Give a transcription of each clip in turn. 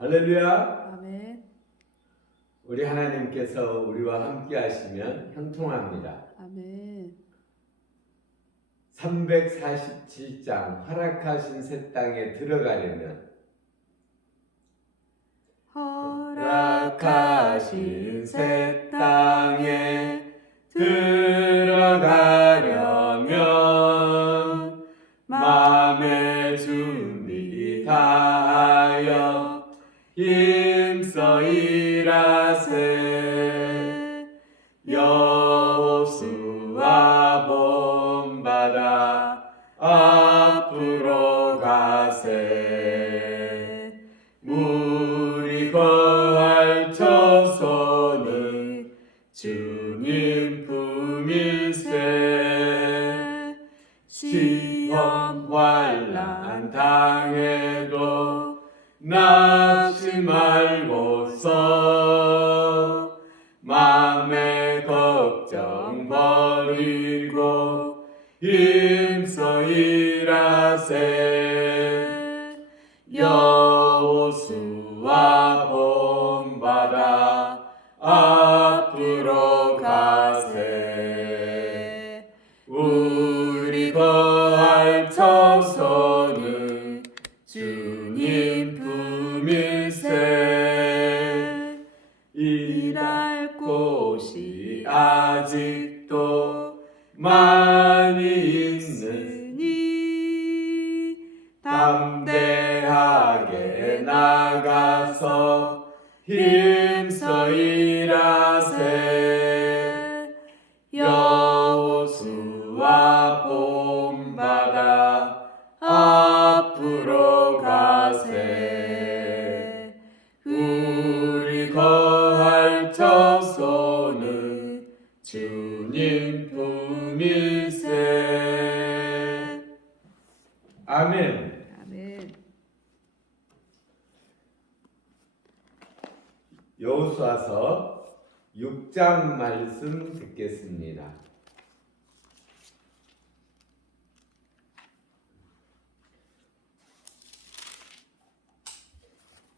할렐루야. 아멘. 우리 하나님께서 우리와 함께 하시면 형통합니다. 아멘. 347장 허락하신 새 땅에 들어가려면 허락하신 새 땅에 들어가려면 마음의 준비 다하여 힘써 일하세. 여호수아 본받아 앞으로 가세. 물이 거할 처소는 주님 품일세. 시험 환난 당해도 낙심 말고서 마음의 걱정 버리고 힘써 일하세. 여호수아 본받아 앞으로 가세. 우리 거할 처소는 주님 품일세. 일할 곳이 아직도 많이 있으니 담대하게 나가서 힘써 일하세. 여호수아 본받아 앞으로 가세. 우리 거할 처소는 주님 품일세. 아멘. 아멘. 여호수아서 6장 말씀 듣겠습니다.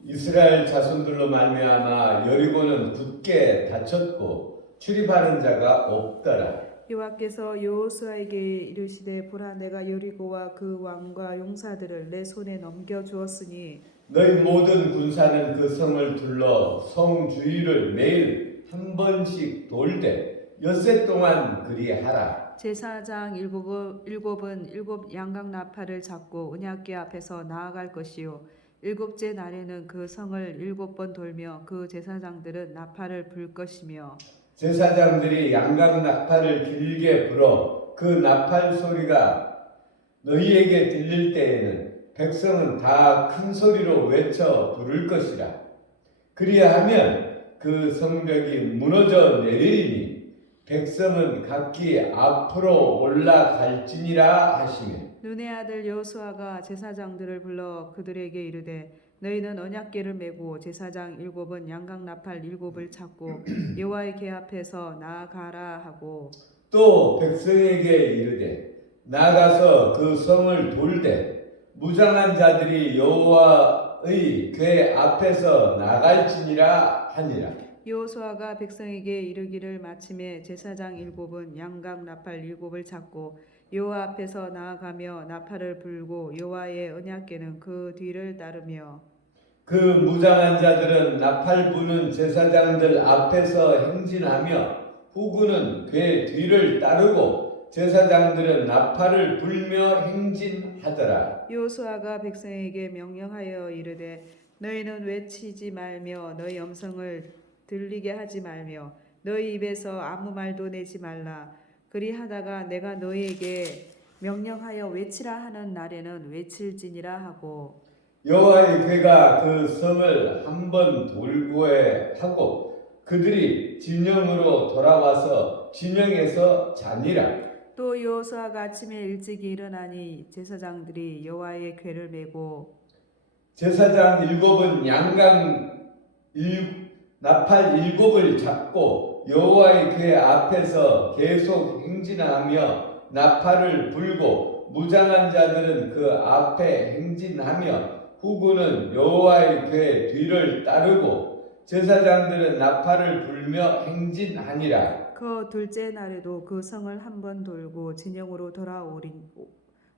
이스라엘 자손들로 말미암아 여리고는 굳게 닫혔고 출입하는 자가 없더라. 여호와께서 여호수아에게 이르시되 보라 내가 여리고와 그 왕과 용사들을 내 손에 넘겨 주었으니 너희 모든 군사는 그 성을 둘러 성 주위를 매일 한 번씩 돌되 엿새 동안 그리하라. 제사장 일곱은 일곱 양각 나팔을 잡고 언약궤 앞에서 나아갈 것이요 일곱째 날에는 그 성을 7번 돌며 그 제사장들은 나팔을 불 것이며 제사장들이 양각 나팔을 길게 불어 그 나팔 소리가 너희에게 들릴 때에는 백성은 다 큰 소리로 외쳐 부를 것이라. 그리하면 그 성벽이 무너져 내리니 백성은 각기 앞으로 올라갈지니라 하시며 눈의 아들 여호수아가 제사장들을 불러 그들에게 이르되 너희는 언약궤를 메고 제사장 7은 양각 나팔 7을 찾고 여호와의 궤 앞에서 나아가라 하고 또 백성에게 이르되 나가서 그 성을 돌되 무장한 자들이 여호와의 궤 앞에서 나갈지니라 하니라. 여호수아가 백성에게 이르기를 마침에 제사장 7은 양각 나팔 7을 찾고 여호와 앞에서 나아가며 나팔을 불고 여호와의 언약궤는 그 뒤를 따르며 그 무장한 자들은 나팔 부는 제사장들 앞에서 행진하며 후군은 궤 뒤를 따르고 제사장들은 나팔을 불며 행진하더라. 여호수아가 백성에게 명령하여 이르되 너희는 외치지 말며 너희 음성을 들리게 하지 말며 너희 입에서 아무 말도 내지 말라. 그리하다가 내가 너희에게 명령하여 외치라 하는 날에는 외칠지니라 하고 여호와의 궤가 그 성을 한번 돌고에 하고 그들이 진영으로 돌아와서 진영에서 자니라. 또 여호수아가 아침에 일찍 일어나니 제사장들이 여호와의 궤를 메고 제사장 7은 양각 나팔 7을 잡고 여호와의 궤 앞에서 계속 행진하며 나팔을 불고 무장한 자들은 그 앞에 행진하며 후군은 여호와의 궤 뒤를 따르고 제사장들은 나팔을 불며 행진하니라. 그 둘째 날에도 그 성을 한 번 돌고 진영으로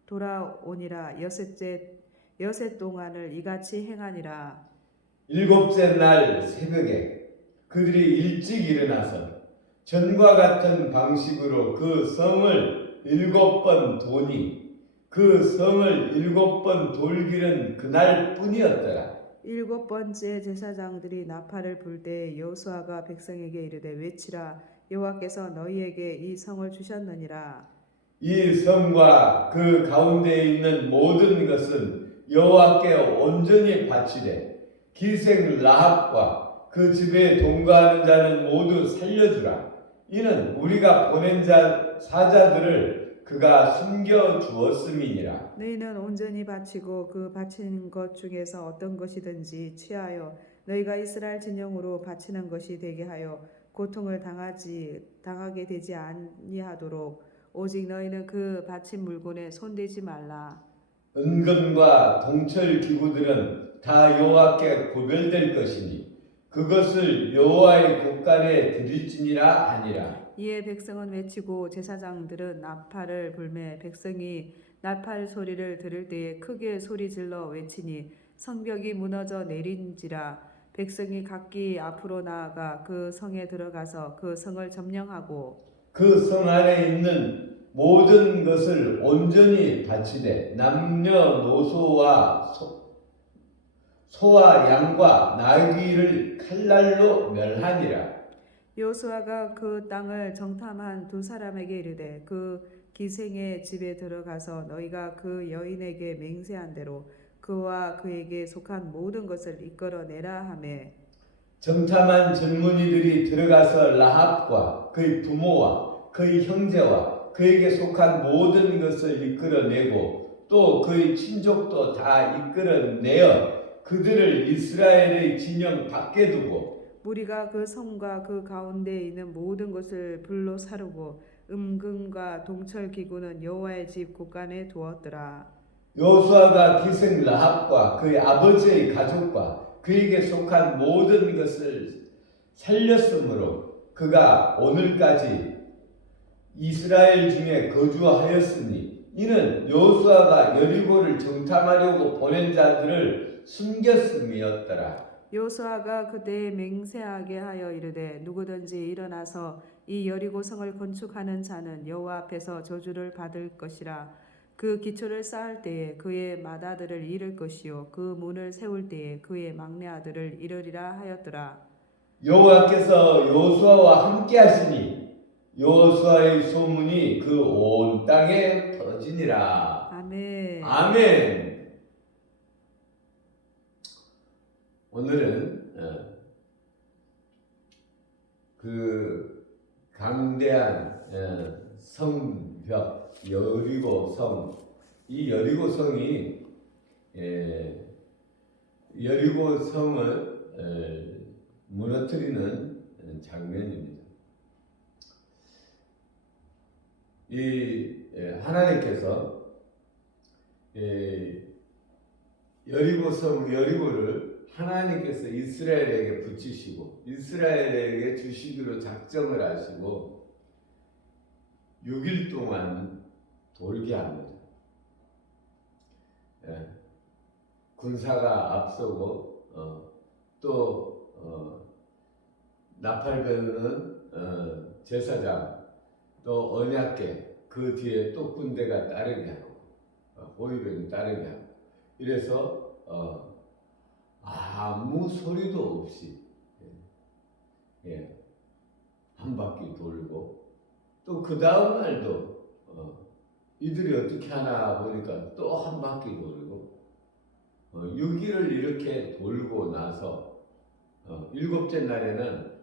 돌아오니라. 여섯 동안을 이같이 행하니라. 일곱째 날 새벽에 그들이 일찍 일어나서 전과 같은 방식으로 그 성을 7번 도니 그 성을 7번 돌기는 그날뿐이었더라. 7번째 제사장들이 나팔을 불 때 여호수아가 백성에게 이르되 외치라. 여호와께서 너희에게 이 성을 주셨느니라. 이 성과 그 가운데 있는 모든 것은 여호와께 온전히 바치되 기생 라합과 그 집에 동거하는 자는 모두 살려주라. 이는 우리가 보낸 사자들을 그가 숨겨 주었음이니라. 너희는 온전히 바치고 그 바친 것 중에서 어떤 것이든지 취하여 너희가 이스라엘 진영으로 바치는 것이 되게 하여 고통을 당하게 되지 아니하도록 오직 너희는 그 바친 물건에 손대지 말라. 은금과 동철 기구들은 다 여호와께 구별될 것이니 그것을 여호와의 곳간에 드릴지니라 하니라. 이에 백성은 외치고 제사장들은 나팔을 불매 백성이 나팔 소리를 들을 때에 크게 소리질러 외치니 성벽이 무너져 내린지라. 백성이 각기 앞으로 나아가 그 성에 들어가서 그 성을 점령하고 그 성 안에 있는 모든 것을 온전히 바치되 남녀노소와 소와 양과 나귀를 칼날로 멸하니라. 여호수아가 그 땅을 정탐한 두 사람에게 이르되 그 기생의 집에 들어가서 너희가 그 여인에게 맹세한 대로 그와 그에게 속한 모든 것을 이끌어내라 하매 정탐한 젊은이들이 들어가서 라합과 그의 부모와 그의 형제와 그에게 속한 모든 것을 이끌어내고 또 그의 친족도 다 이끌어내어 그들을 이스라엘의 진영 밖에 두고 무리가 그 성과 그 가운데에 있는 모든 것을 불로 사르고 음금과 동철 기구는 여호와의 집 곳간에 두었더라. 여호수아가 기생 라합과 그의 아버지의 가족과 그에게 속한 모든 것을 살렸으므로 그가 오늘까지 이스라엘 중에 거주하였으니 이는 여호수아가 여리고를 정탐하려고 보낸 자들을 숨겼음이었더라. 여호수아가 그때에 맹세하게 하여 이르되 누구든지 일어나서 이 여리고 성을 건축하는 자는 여호와 앞에서 저주를 받을 것이라. 그 기초를 쌓을 때에 그의 맏아들을 잃을 것이요 그 문을 세울 때에 그의 막내 아들을 잃으리라 하였더라. 여호와께서 여호수아와 함께 하시니 여호수아의 소문이 그 온 땅에 퍼지니라. 아멘. 아멘. 오늘은 그 강대한 성벽 여리고 성, 이 여리고 성이 여리고 성을 무너뜨리는 장면입니다. 이 하나님께서 여리고 성 여리고를 하나님께서 이스라엘에게 붙이시고 이스라엘에게 주시기로 작정을 하시고 6일 동안 돌게 합니다. 군사가 앞서고 또 나팔 베는 제사장 또 언약궤 그 뒤에 또 군대가 따르게 하고 호위병이 따르게 하고 이래서 아무 소리도 없이 한 바퀴 돌고 또 그 다음 날도 이들이 어떻게 하나 보니까 또 한 바퀴 돌고 6일을 이렇게 돌고 나서 7째 날에는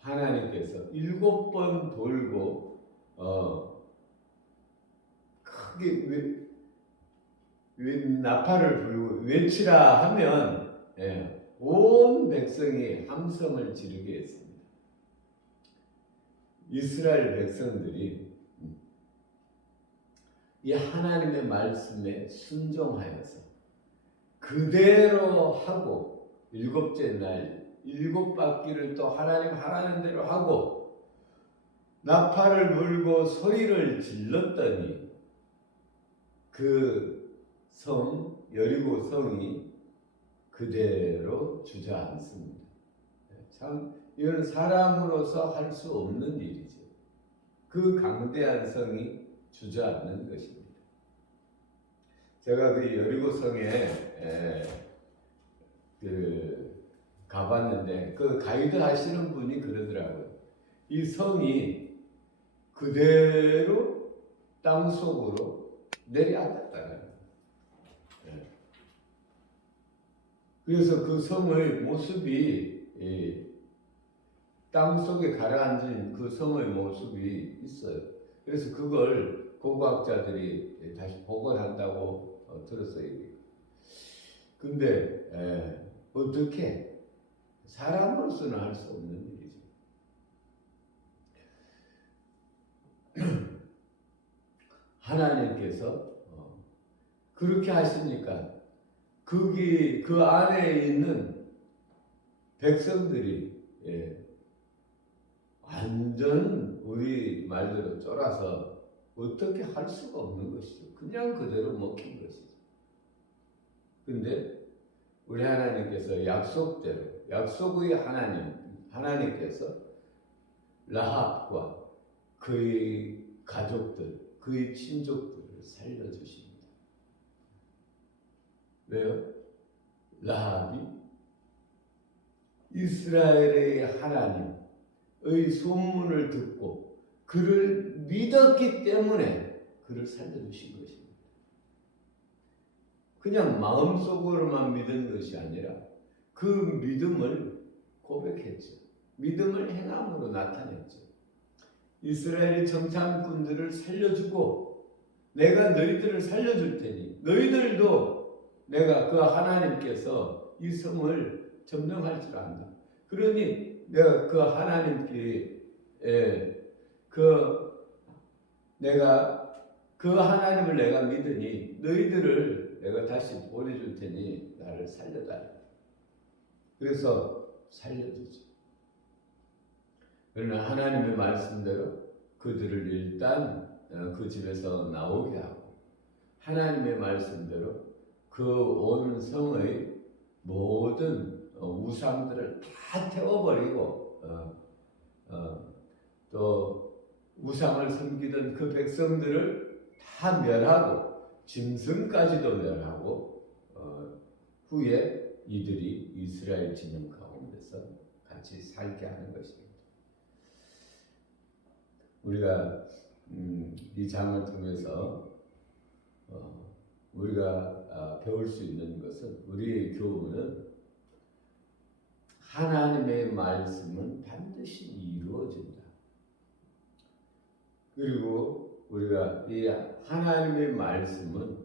하나님께서 7번 돌고 크게 나팔을 불고 외치라 하면 온 백성이 함성을 지르게 했습니다. 이스라엘 백성들이 이 하나님의 말씀에 순종하여서 그대로 하고 일곱째 날 일곱 바퀴를 또 하나님 하라는 대로 하고 나팔을 불고 소리를 질렀더니 그 성 여리고 성이 그대로 주저앉습니다. 참 이건 사람으로서 할 수 없는 일이죠. 그 강대한 성이 주저앉는 것입니다. 제가 그 여리고 성에 가봤는데 그 가이드 하시는 분이 그러더라고요. 이 성이 그대로 땅 속으로 내려앉았다는 거예요. 그래서 그 성의 모습이 땅 속에 가라앉은 그 성의 모습이 있어요. 그래서 그걸 고고학자들이 다시 복원한다고 들었어요. 근데 어떻게 사람으로서는 할 수 없는 일이죠. 하나님께서 그렇게 하시니까 거기 그 안에 있는 백성들이 완전 우리 말대로 쫄아서 어떻게 할 수가 없는 것이죠. 그냥 그대로 먹힌 것이죠. 근데 우리 하나님께서 약속대로 약속의 하나님께서 라합과 그의 가족들, 그의 친족들을 살려주십니다. 왜요? 라합이 이스라엘의 하나님의 소문을 듣고 그를 믿었기 때문에 그를 살려주신 것입니다. 그냥 마음속으로만 믿은 것이 아니라 그 믿음을 고백했죠. 믿음을 행함으로 나타냈죠. 이스라엘의 정탐꾼들을 살려주고 내가 너희들을 살려줄 테니 너희들도 내가 그 하나님께서 이 성을 점령할 줄 안다. 그러니 내가 그 하나님께 내가 그 하나님을 내가 믿으니 너희들을 내가 다시 보내줄 테니 나를 살려달라. 그래서 살려주죠. 그러나 하나님의 말씀대로 그들을 일단 그 집에서 나오게 하고 하나님의 말씀대로 그 온 성의 모든 우상들을 다 태워버리고 또 우상을 섬기던 그 백성들을 다 멸하고 짐승까지도 멸하고 후에 이들이 이스라엘 진영 가운데서 같이 살게 하는 것입니다. 우리가 이 장을 통해서 우리가 배울 수 있는 것은 우리의 교훈은 하나님의 말씀은 반드시 이루어진다. 그리고 우리가 이 하나님의 말씀은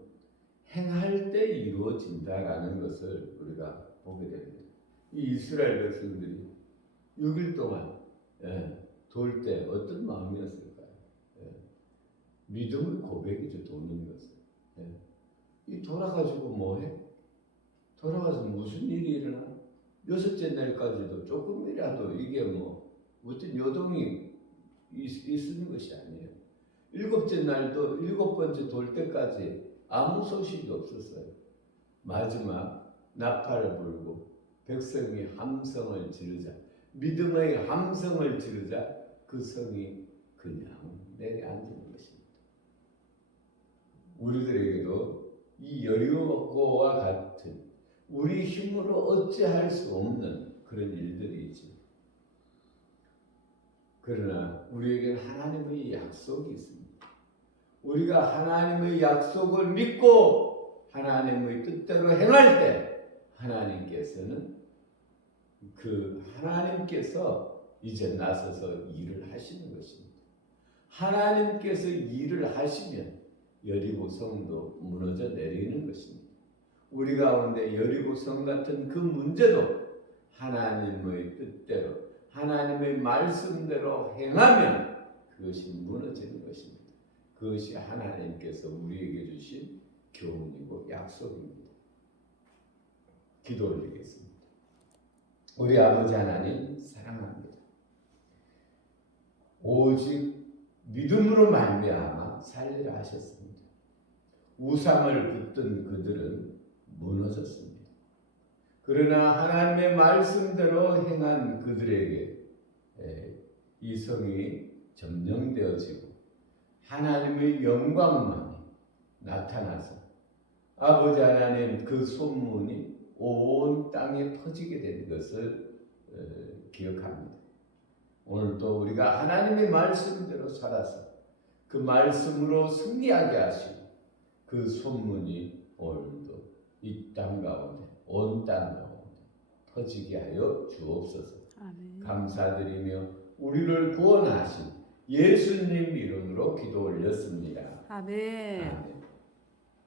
행할 때 이루어진다라는 것을 우리가 보게 됩니다. 이 이스라엘 백성들이 6일 동안 돌 때 어떤 마음이었을까요? 믿음의 고백이죠. 도는 것은. 이 돌아가지고 뭐해? 돌아가서 무슨 일이 일어나? 6째 날까지도 조금이라도 이게 어떤 요동이 있는 것이 아니에요. 7째 날도 7번째 돌 때까지 아무 소식이 없었어요. 마지막 나팔을 불고 백성이 함성을 지르자, 믿음의 함성을 지르자 그 성이 그냥 내려앉는 것입니다. 우리들에게도 이 여리고와 같은 우리 힘으로 어찌할 수 없는 그런 일들이 있죠. 그러나 우리에게는 하나님의 약속이 있습니다. 우리가 하나님의 약속을 믿고 하나님의 뜻대로 행할 때 하나님께서는 하나님께서 이제 나서서 일을 하시는 것입니다. 하나님께서 일을 하시면 여리고 성도 무너져 내리는 것입니다. 우리 가운데 여리고 성 같은 그 문제도 하나님의 뜻대로 하나님의 말씀대로 행하면 그것이 무너지는 것입니다. 그것이 하나님께서 우리에게 주신 교훈이고 약속입니다. 기도 올리겠습니다. 우리 아버지 하나님 사랑합니다. 오직 믿음으로 말미암아 살리라 하셨습니다. 우상을 붙든 그들은 무너졌습니다. 그러나 하나님의 말씀대로 행한 그들에게 이 성이 점령되어지고 하나님의 영광만이 나타나서 아버지 하나님 그 소문이 온 땅에 퍼지게 된 것을 기억합니다. 오늘도 우리가 하나님의 말씀대로 살아서 그 말씀으로 승리하게 하시고 그 소문이 오늘도 이 땅 가운데 온 땅 가운데 퍼지게 하여 주옵소서. 아멘. 감사드리며 우리를 구원하신 예수님 이름으로 기도 올렸습니다. 아멘. 아멘.